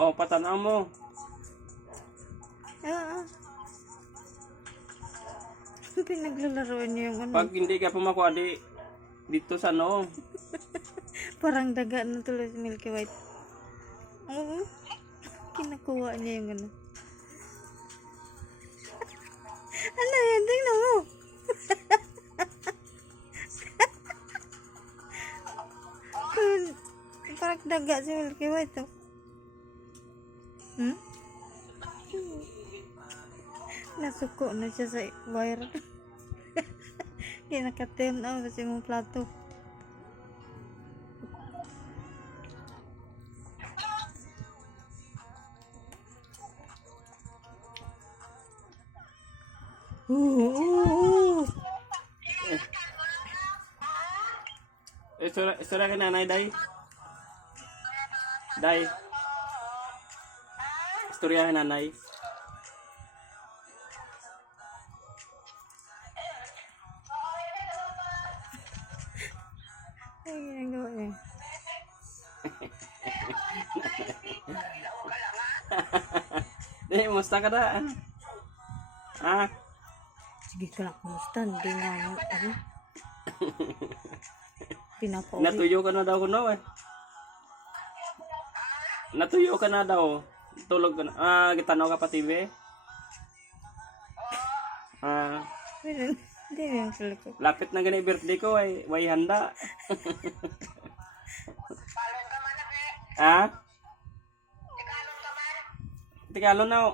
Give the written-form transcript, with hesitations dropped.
Oh, patanaw mo. Pinaglalaroan niya yung ano. Pag hindi ka pumakuha dito sa ano. Parang daga na tuloy si Milky White. Oo. Kinakuha niya yung ano. Ano yan? Tingnan mo. Parang daga si Milky White. Oh. Nasuko na siya sa wire. Kinakatin ako kasi mong plato. Istorya ka nanay, day. Day. Istorya ka nanay. Ay, ginagawa niya. Day, musta ka da? Ah? Sige ka lang, kumusta? Hindi nga ano. Pinapauwi. Natuyo ka na daw kuno eh. Natuyo ka na daw. Tulog ka na. Gitanaw ka pa TV? Hindi rin pala ko. Lapit na gani birthday ko ay way handa. Ha? Tigalon na.